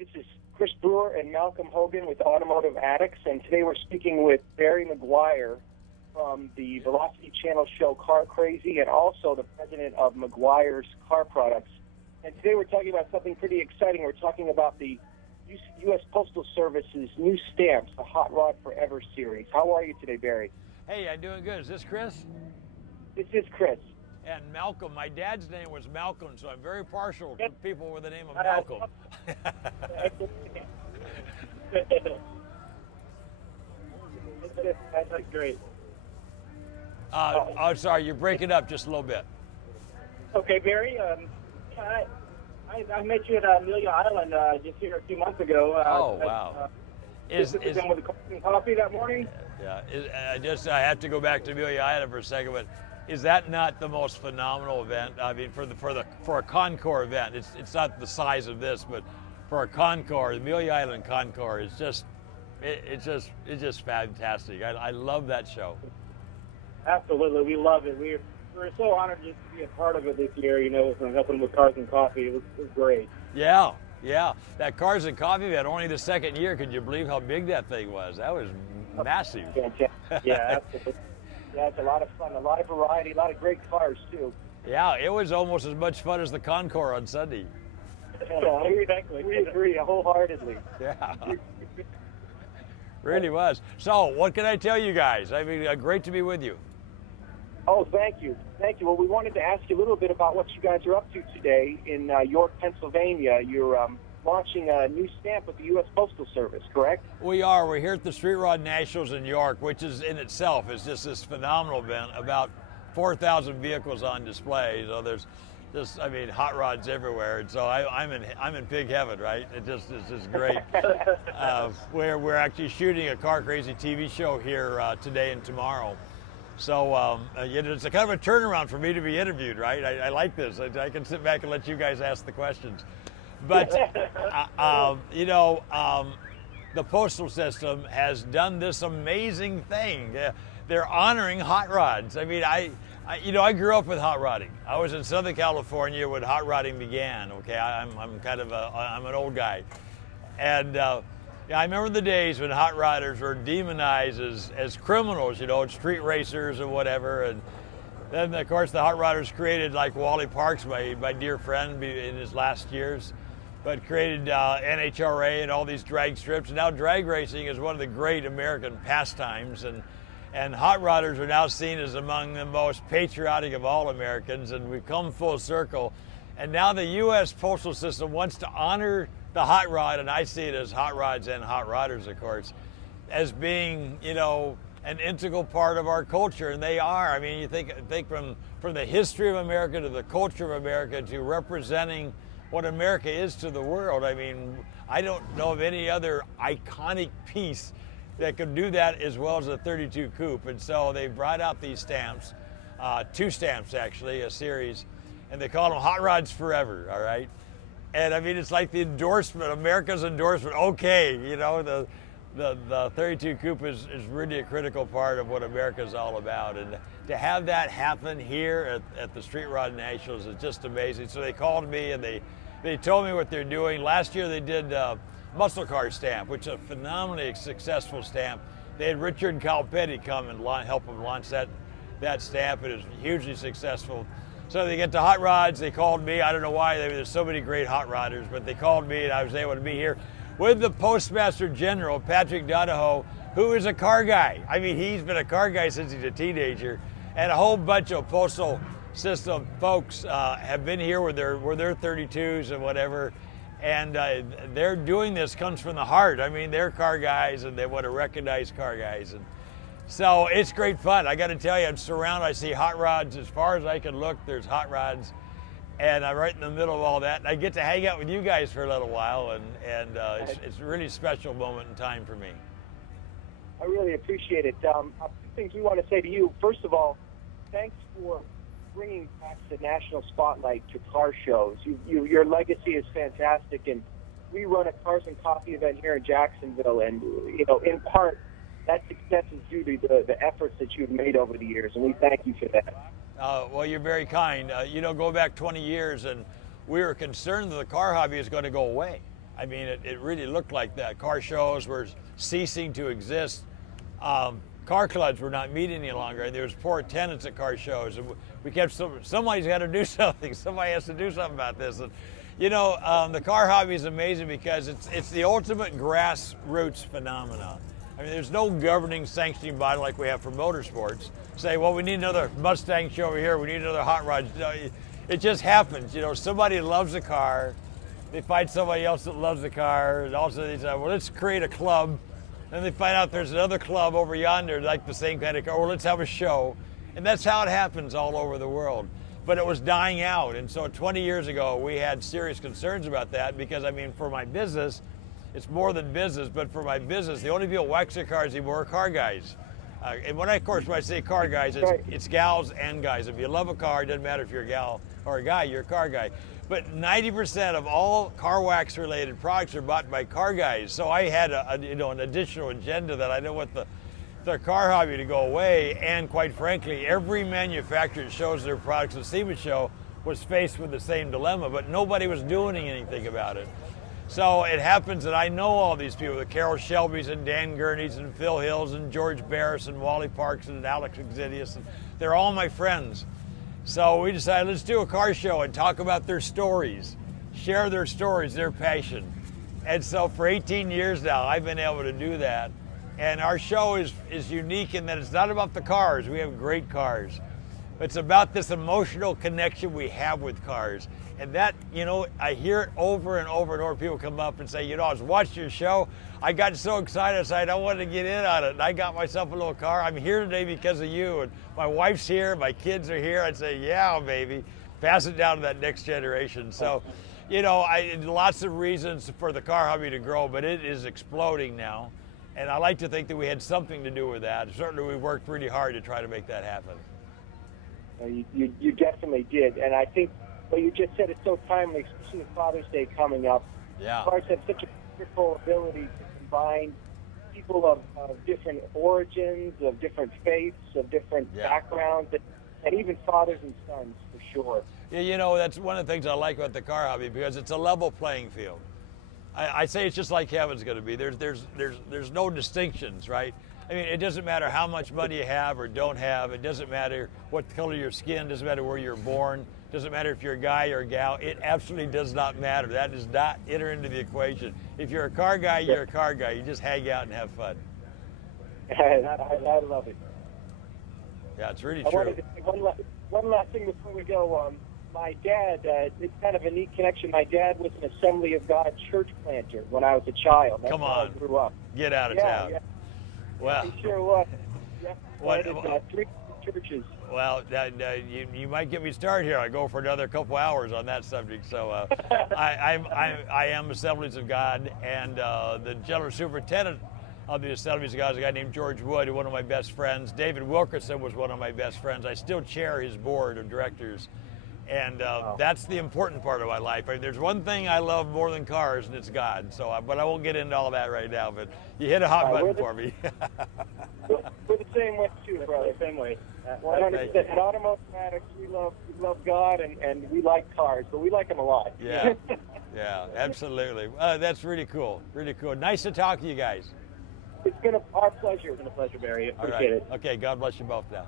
This is Chris Brewer and Malcolm Hogan with Automotive Addicts, and today we're speaking with Barry Meguiar from the Velocity Channel show Car Crazy, and also the president of Meguiar's Car Products. And today we're talking about something pretty exciting. We're talking about the U.S. Postal Service's new stamps, the Hot Rod Forever series. How are you today, Barry? Hey, I'm doing good. Is this Chris? This is Chris. And Malcolm. My dad's name was Malcolm, so I'm very partial to people with the name of Malcolm. That's great. Oh, sorry, you're breaking up just a little bit. Okay, Barry. I met you at Amelia Island just here a few months ago. Wow. Is with the coffee that morning? Yeah. I have to go back to Amelia Island for a second, but is that not the most phenomenal event? I mean, for a Concours event, it's not the size of this, but for a Concours, the Amelia Island Concours, it's just fantastic. I love that show. Absolutely, we love it. We're so honored just to be a part of it this year. You know, helping with Cars and Coffee, it was great. Yeah. That Cars and Coffee event, only the second year. Could you believe how big that thing was? That was massive. Yeah, absolutely. Yeah, it's a lot of fun, a lot of variety, a lot of great cars too. Yeah, it was almost as much fun as the Concours on Sunday. We agree wholeheartedly. Yeah. Really was. So, what can I tell you guys? I mean, great to be with you. Oh, thank you. Well, we wanted to ask you a little bit about what you guys are up to today in York, Pennsylvania. You're launching a new stamp with the U.S. Postal Service, correct? We are. We're here at the Street Rod Nationals in York, which is in itself is just this phenomenal event. About 4,000 vehicles on display. So there's just, hot rods everywhere. And so I'm in pig heaven, right? It's just great. We're actually shooting a Car Crazy TV show here today and tomorrow. So it's a kind of a turnaround for me to be interviewed, right? I like this. I can sit back and let you guys ask the questions. But, the postal system has done this amazing thing. They're honoring hot rods. I mean, I grew up with hot rodding. I was in Southern California when hot rodding began, okay? I'm an old guy. And I remember the days when hot rodders were demonized as criminals, street racers or whatever. And then, of course, the hot rodders created, like Wally Parks, my dear friend in his last years, but created NHRA and all these drag strips. And now drag racing is one of the great American pastimes. And hot rodders are now seen as among the most patriotic of all Americans, and we've come full circle. And now the U.S. Postal System wants to honor the hot rod, and I see it as hot rods and hot rodders, of course, as being, an integral part of our culture, and they are. I mean, you think from the history of America to the culture of America to representing what America is to the world. I mean, I don't know of any other iconic piece that could do that as well as a 32 Coupe. And so they brought out these stamps, 2 stamps actually, a series, and they call them Hot Rods Forever, all right? And I mean, it's like the endorsement, America's endorsement. Okay, the 32 Coupe is really a critical part of what America's all about. And to have that happen here at the Street Rod Nationals is just amazing. So they called me and they told me what they're doing. Last year they did Muscle Car Stamp, which is a phenomenally successful stamp. They had Richard Calpetti come and help them launch that stamp. It was hugely successful. So they get to hot rods. They called me. I don't know why. There's so many great hot rodders, but they called me, and I was able to be here with the Postmaster General, Patrick Donahoe, who is a car guy. I mean, he's been a car guy since he's a teenager, and a whole bunch of postal system folks have been here with their 32s and whatever, and they're doing this comes from the heart. I mean, they're car guys, and they want to recognize car guys, and so it's great fun. I got to tell you, I'm surrounded. I see hot rods as far as I can look. There's hot rods, and I'm right in the middle of all that. And I get to hang out with you guys for a little while, and it's a really special moment in time for me. I really appreciate it. A few things we want to say to you. First of all, thanks for bringing back the national spotlight to car shows. Your legacy is fantastic, and we run a Cars and Coffee event here in Jacksonville, and in part, that success is due to the efforts that you've made over the years, and we thank you for that. Well, you're very kind. Go back 20 years, and we were concerned that the car hobby is going to go away. I mean, it really looked like that. Car shows were ceasing to exist. Car clubs were not meeting any longer, and there was poor attendance at car shows. And we kept somebody's got to do something. Somebody has to do something about this. And the car hobby is amazing because it's the ultimate grassroots phenomenon. I mean, there's no governing, sanctioning body like we have for motorsports. Say, well, we need another Mustang show over here. We need another hot rod. It just happens. Somebody loves a car. They find somebody else that loves the car. And also they say, well, let's create a club. Then they find out there's another club over yonder like the same kind of car. Well, let's have a show. And that's how it happens all over the world. But it was dying out. And so 20 years ago, we had serious concerns about that because, I mean, for my business, it's more than business, but for my business, the only people who wax their cars anymore are car guys. And when I say car guys, it's gals and guys. If you love a car, it doesn't matter if you're a gal or a guy, you're a car guy. But 90% of all car wax related products are bought by car guys. So I had an additional agenda that I don't want the car hobby to go away. And quite frankly, every manufacturer that shows their products at SEMA show was faced with the same dilemma, but nobody was doing anything about it. So it happens that I know all these people, the Carol Shelbys and Dan Gurneys and Phil Hills and George Barris and Wally Parks and Alex Exilius, and they're all my friends. So we decided, let's do a car show and talk about their stories, share their stories, their passion. And so for 18 years now, I've been able to do that. And our show is unique in that it's not about the cars. We have great cars. It's about this emotional connection we have with cars. And that, I hear it over and over and over. People come up and say, I was watching your show. I got so excited. I said, I wanted to get in on it. And I got myself a little car. I'm here today because of you. And my wife's here. My kids are here. I'd say, yeah, baby. Pass it down to that next generation. So, lots of reasons for the car hobby to grow, but it is exploding now. And I like to think that we had something to do with that. Certainly we worked really hard to try to make that happen. You definitely did. And I think what you just said is so timely, especially with Father's Day coming up. Yeah. Cars have such a wonderful ability to combine people of different origins, of different faiths, of different backgrounds, and even fathers and sons, for sure. Yeah, that's one of the things I like about the car hobby because it's a level playing field. I say it's just like heaven's going to be. There's no distinctions, right? I mean, it doesn't matter how much money you have or don't have. It doesn't matter what color your skin. It doesn't matter where you're born. It doesn't matter if you're a guy or a gal. It absolutely does not matter. That does not enter into the equation. If you're a car guy, you're a car guy. You just hang out and have fun. I love it. Yeah, it's really I true. wanted to say one last thing before we go. My dad, it's kind of a neat connection. My dad was an Assembly of God church planter when I was a child. That's Come how on. I grew up. Get out of town. Yeah. Well, He sure was. Yeah, planted 3 churches. Well, you might get me started here. I go for another couple hours on that subject. So I am Assemblies of God, and the general superintendent of the Assemblies of God is a guy named George Wood, one of my best friends. David Wilkerson was one of my best friends. I still chair his board of directors. And that's the important part of my life. I mean, there's one thing I love more than cars, and it's God. So, but I won't get into all that right now. But you hit a hot button for me. We're the same way too, brother. Same way. 100%. At Automotive Addicts, we love God and we like cars, but we like them a lot. Yeah, yeah, absolutely. That's really cool. Really cool. Nice to talk to you guys. It's been our pleasure. It's been a pleasure, Barry. Appreciate it. Okay, God bless you both now.